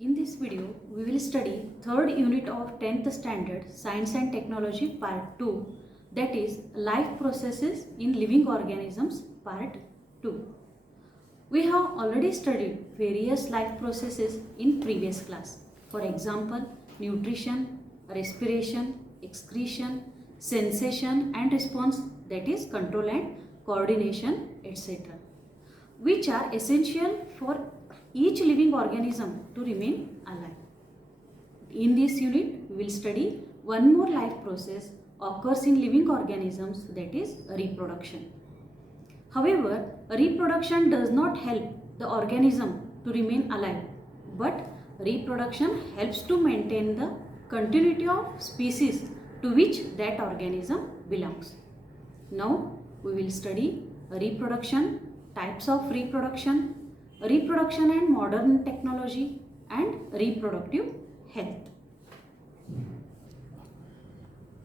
In this video, we will study third unit of 10th standard Science and Technology part 2, that is Life Processes in Living Organisms part 2. We have already studied various life processes in previous class. For example, nutrition, respiration, excretion, sensation and response, that is control and coordination, etc., which are essential for each living organism to remain alive. In this unit, we will study one more life process occurs in living organisms, that is reproduction. However, reproduction does not help the organism to remain alive, but reproduction helps to maintain the continuity of species to which that organism belongs. Now, we will study reproduction, types of reproduction, reproduction and modern technology, and reproductive health.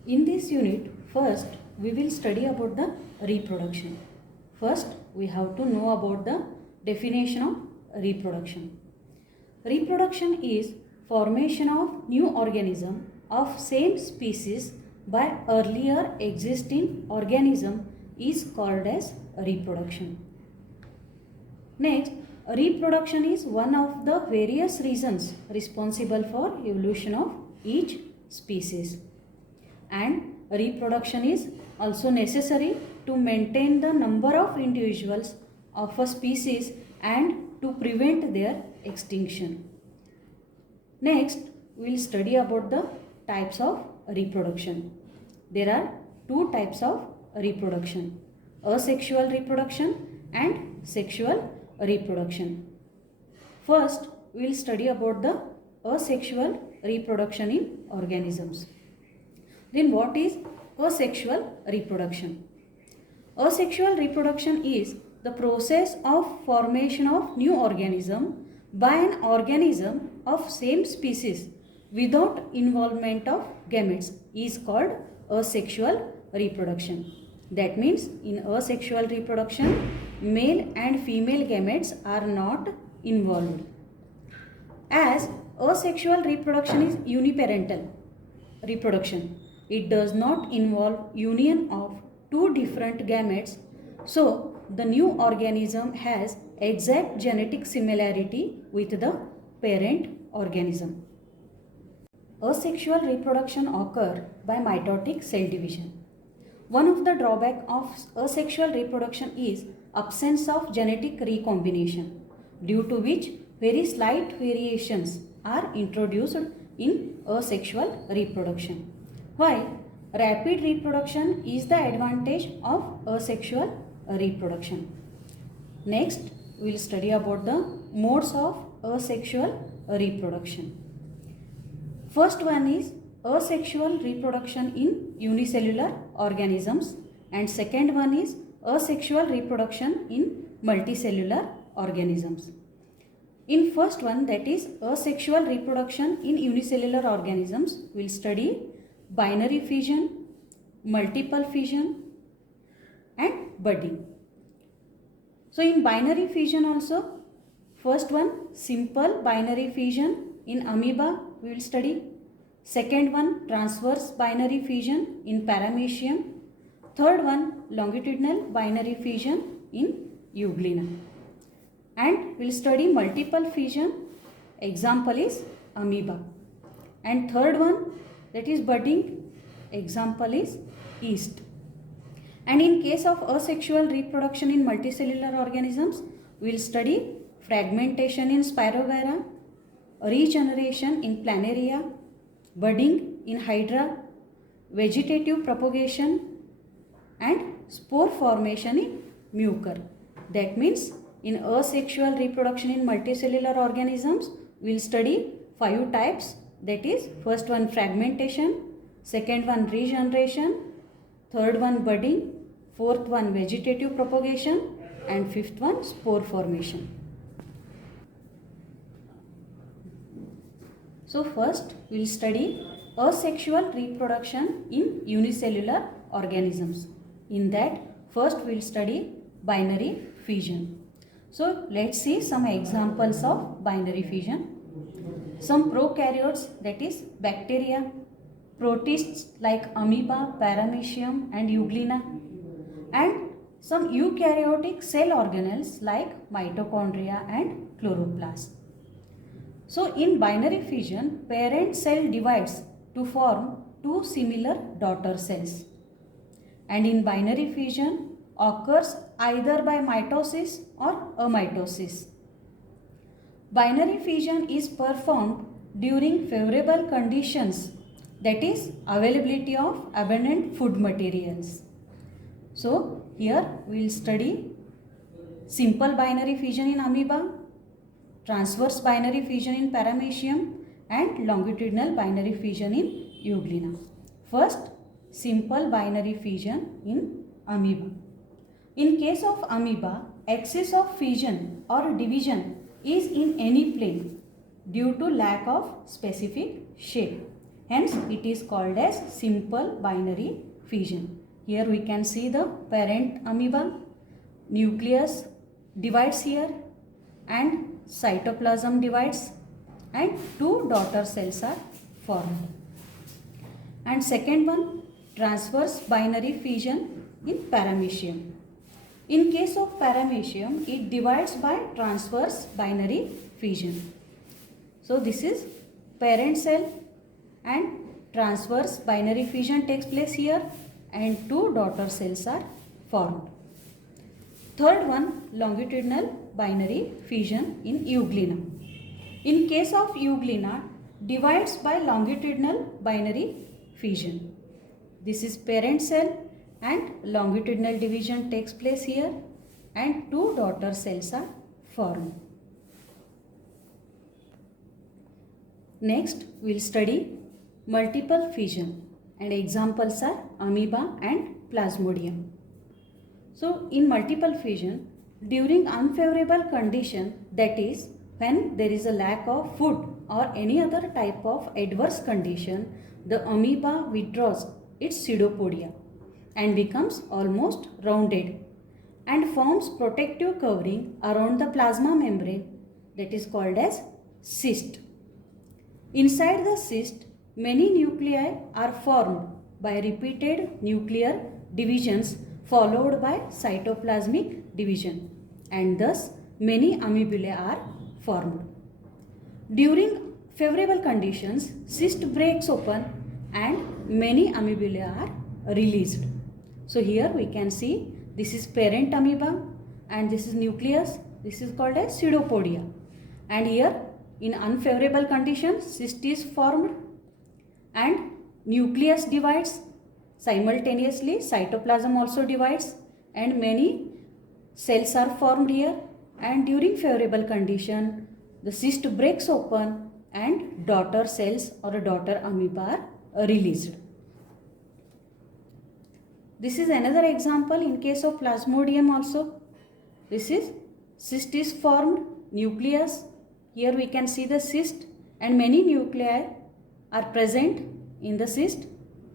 In this unit, first we will study about the reproduction. First, we have to know about the definition of reproduction. Reproduction is formation of new organism of same species by earlier existing organism is called as reproduction. Next, reproduction is one of the various reasons responsible for evolution of each species, and reproduction is also necessary to maintain the number of individuals of a species and to prevent their extinction. Next, we will study about the types of reproduction. There are two types of reproduction: asexual reproduction and sexual reproduction. First, we will study about the asexual reproduction in organisms. Then what is asexual reproduction? Asexual reproduction is the process of formation of new organism by an organism of same species without involvement of gametes is called asexual reproduction. That means in asexual reproduction, male and female gametes are not involved. As asexual reproduction is uniparental reproduction, it does not involve union of two different gametes, so the new organism has exact genetic similarity with the parent organism. Asexual reproduction occurs by mitotic cell division. One of the drawbacks of asexual reproduction is absence of genetic recombination, due to which very slight variations are introduced in asexual reproduction, while rapid reproduction is the advantage of asexual reproduction. Next, we will study about the modes of asexual reproduction. First one is asexual reproduction in unicellular organisms, and second one is asexual reproduction in multicellular organisms. In first one, that is asexual reproduction in unicellular organisms, we will study binary fission, multiple fission and budding. So in binary fission also, first one simple binary fission in amoeba we will study. Second one transverse binary fission in paramecium. Third one longitudinal binary fission in euglena. And we will study multiple fission, example is amoeba. And third one, that is budding, example is yeast. And in case of asexual reproduction in multicellular organisms, we will study fragmentation in Spirogyra, regeneration in Planaria, budding in Hydra, vegetative propagation and spore formation in Mucor. That means in asexual reproduction in multicellular organisms, we will study 5 types, that is first one fragmentation, second one regeneration, third one budding, fourth one vegetative propagation and fifth one spore formation. So first we will study asexual reproduction in unicellular organisms. In that, first we will study binary fission. So let's see some examples of binary fission. some prokaryotes, that is bacteria, protists like amoeba, paramecium and euglena, and some eukaryotic cell organelles like mitochondria and chloroplast. So in binary fission, parent cell divides to form two similar daughter cells. And in binary fission occurs either by mitosis or amitosis. Binary fission is performed during favorable conditions, that is availability of abundant food materials. So here we will study simple binary fission in amoeba, transverse binary fission in paramecium and longitudinal binary fission in euglena. First, simple binary fission in amoeba. In case of amoeba, axis of fission or division is in any plane due to lack of specific shape. Hence, it is called as simple binary fission. Here we can see the parent amoeba, nucleus divides here and cytoplasm divides and two daughter cells are formed. And second one, transverse binary fission in paramecium. In case of paramecium, it divides by transverse binary fission. So this is parent cell and transverse binary fission takes place here and two daughter cells are formed. Third one, longitudinal binary fission in euglena. In case of euglena, divides by longitudinal binary fission. This is parent cell and longitudinal division takes place here and two daughter cells are formed. Next, we will study multiple fission and examples are amoeba and plasmodium. So, in multiple fission, during unfavorable condition, that is when there is a lack of food or any other type of adverse condition, the amoeba withdraws its pseudopodia and becomes almost rounded and forms protective covering around the plasma membrane, that is called as cyst. Inside the cyst, many nuclei are formed by repeated nuclear divisions followed by cytoplasmic division, and thus many amoebulae are formed. During favorable conditions, cyst breaks open and many amoebulae are released. So here we can see this is parent amoeba and this is nucleus. This is called as pseudopodia. And here in unfavorable conditions, cyst is formed and nucleus divides. Simultaneously, cytoplasm also divides and many cells are formed here. And during favorable condition, the cyst breaks open and daughter cells or daughter amoeba are released. This is another example in case of plasmodium also. This is cyst is formed, nucleus. Here we can see the cyst and many nuclei are present in the cyst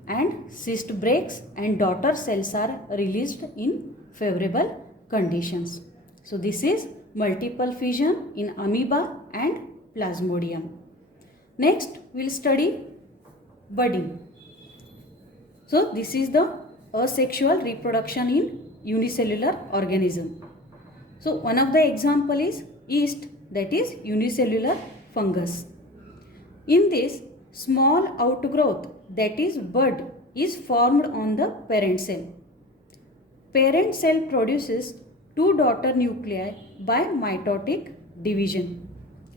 and cyst breaks and daughter cells are released in favorable conditions. So this is multiple fission in amoeba and plasmodium. Next we will study budding. So this is the asexual reproduction in unicellular organism. So one of the example is yeast, that is unicellular fungus. In this, small outgrowth, that is bud, is formed on the parent cell. Parent cell produces two daughter nuclei by mitotic division,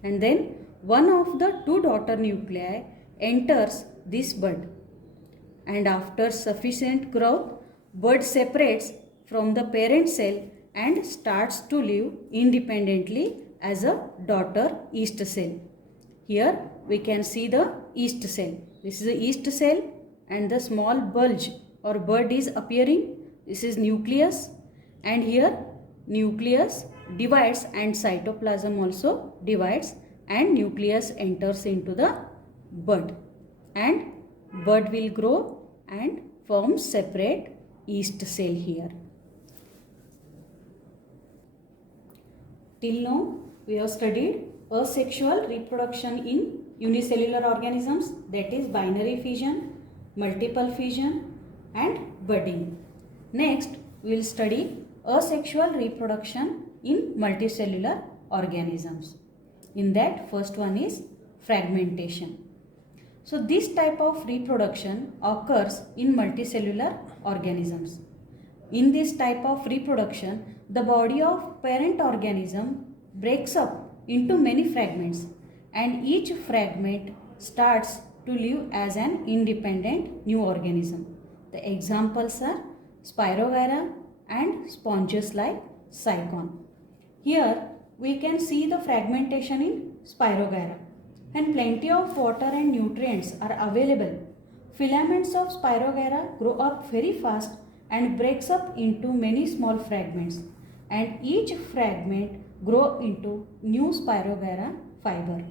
and then one of the two daughter nuclei enters this bud, and after sufficient growth, bud separates from the parent cell and starts to live independently as a daughter yeast cell. Here we can see the yeast cell. This is a yeast cell and the small bulge or bud is appearing. This is nucleus, and here nucleus divides and cytoplasm also divides and nucleus enters into the bud, and bud will grow and form separate yeast cell here. Till now we have studied asexual reproduction in unicellular organisms, that is binary fission, multiple fission and budding. Next, we will study asexual reproduction in multicellular organisms. In that, first one is fragmentation. So this type of reproduction occurs in multicellular organisms. In this type of reproduction, the body of parent organism breaks up into many fragments and each fragment starts to live as an independent new organism. The examples are Spirogyra and sponges like Cycon. Here we can see the fragmentation in Spirogyra, and plenty of water and nutrients are available. Filaments of Spirogyra grow up very fast and breaks up into many small fragments, and each fragment grow into new Spirogyra fiber.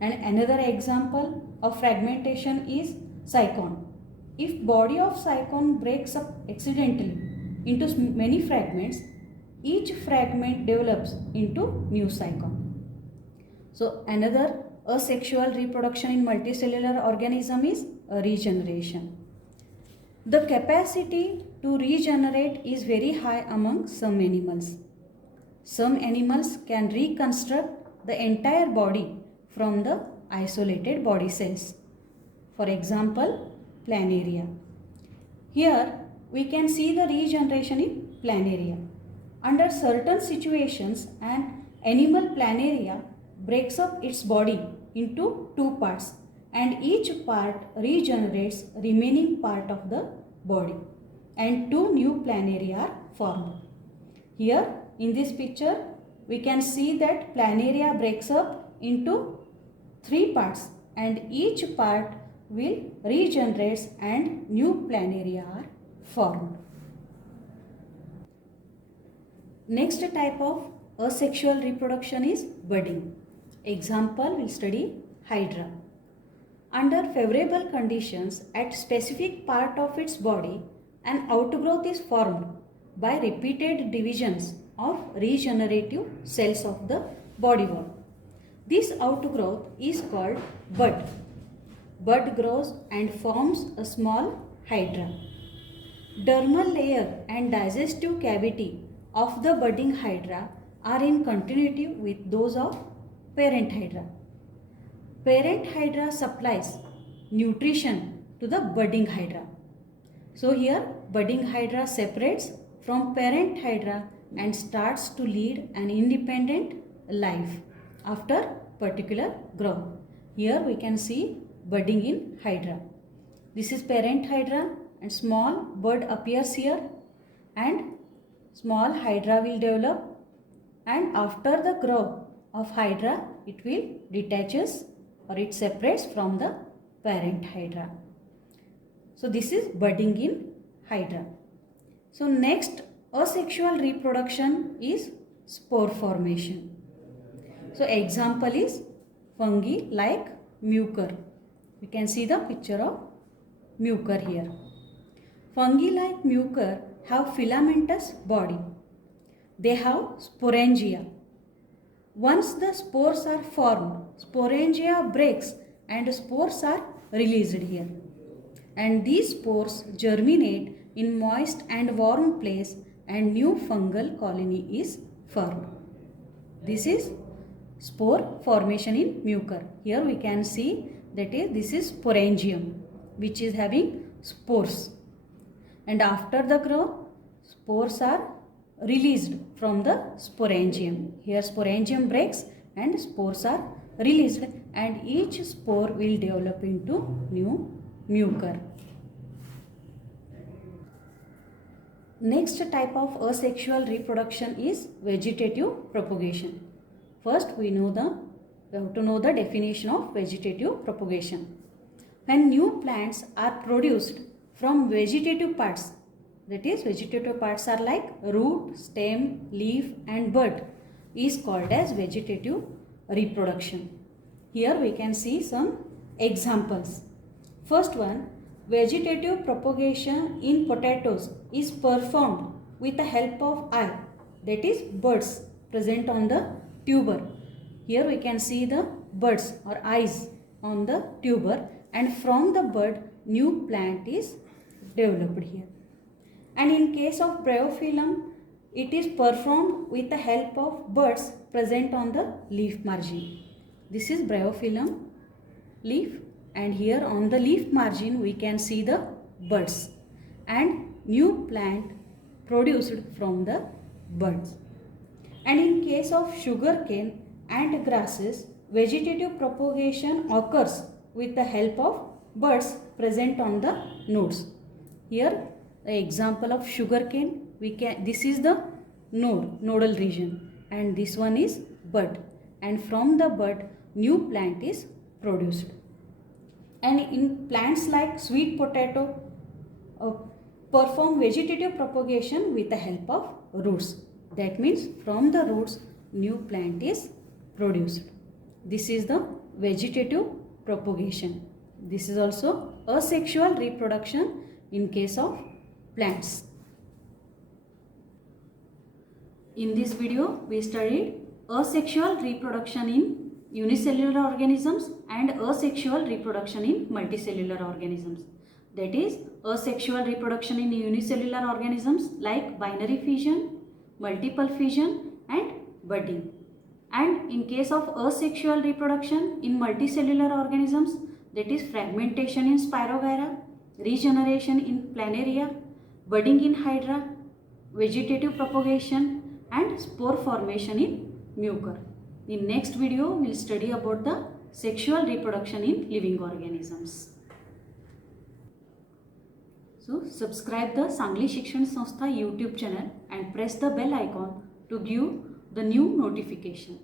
And another example of fragmentation is Cycon. If body of Cycon breaks up accidentally into many fragments, each fragment develops into new Cycon. So another asexual reproduction in multicellular organism is regeneration. The capacity to regenerate is very high among some animals. Some animals can reconstruct the entire body from the isolated body cells. For example, planaria. Here we can see the regeneration in planaria. Under certain situations, an animal planaria breaks up its body into two parts and each part regenerates remaining part of the body and two new planaria are formed. Here in this picture we can see that planaria breaks up into three parts and each part will regenerates and new planaria are formed. Next type of asexual reproduction is budding. Example, we'll study Hydra. Under favorable conditions, at specific part of its body, an outgrowth is formed by repeated divisions of regenerative cells of the body wall. This outgrowth is called bud. Bud grows and forms a small hydra. Dermal layer and digestive cavity of the budding hydra are in continuity with those of parent hydra. Parent hydra supplies nutrition to the budding hydra. So here budding hydra separates from parent hydra and starts to lead an independent life after particular growth. Here we can see budding in hydra. This is parent hydra and small bud appears here and small hydra will develop, and after the growth of hydra it will detaches or it separates from the parent hydra. So this is budding in hydra. So next asexual reproduction is spore formation. So example is fungi like mucor. You can see the picture of mucor here. Fungi like mucor have filamentous body. They have sporangia. Once the spores are formed, sporangia breaks and spores are released here. And these spores germinate in moist and warm place and new fungal colony is formed. This is spore formation in mucor. Here we can see that this is sporangium which is having spores. And after the growth, spores are released from the sporangium. Here sporangium breaks and spores are released and each spore will develop into new mucor. Next type of asexual reproduction is vegetative propagation. First we have to know the definition of vegetative propagation. When new plants are produced from vegetative parts, that is vegetative parts are like root, stem, leaf and bud, is called as vegetative reproduction. Here we can see some examples. First one, vegetative propagation in potatoes is performed with the help of eye, that is buds present on the tuber. Here we can see the buds or eyes on the tuber, and from the bud new plant is developed here. And in case of bryophyllum, it is performed with the help of buds present on the leaf margin. This is bryophyllum leaf, and here on the leaf margin we can see the buds and new plant produced from the buds. And in case of sugarcane and grasses, vegetative propagation occurs with the help of buds present on the nodes. Here the example of sugarcane, this is the nodal region, and this one is bud, and from the bud new plant is produced. And in plants like sweet potato, perform vegetative propagation with the help of roots. That means from the roots new plant is produced. This is the vegetative propagation. This is also asexual reproduction in case of plants. In this video we studied asexual reproduction in unicellular organisms and asexual reproduction in multicellular organisms. That is, asexual reproduction in unicellular organisms like binary fission, multiple fission and budding. And in case of asexual reproduction in multicellular organisms, that is fragmentation in Spirogyra, regeneration in Planaria, budding in Hydra, vegetative propagation and spore formation in Mucor. In next video, we will study about the sexual reproduction in living organisms. So, subscribe the Sangli Shikshan Sanstha YouTube channel and press the bell icon to give the new notification.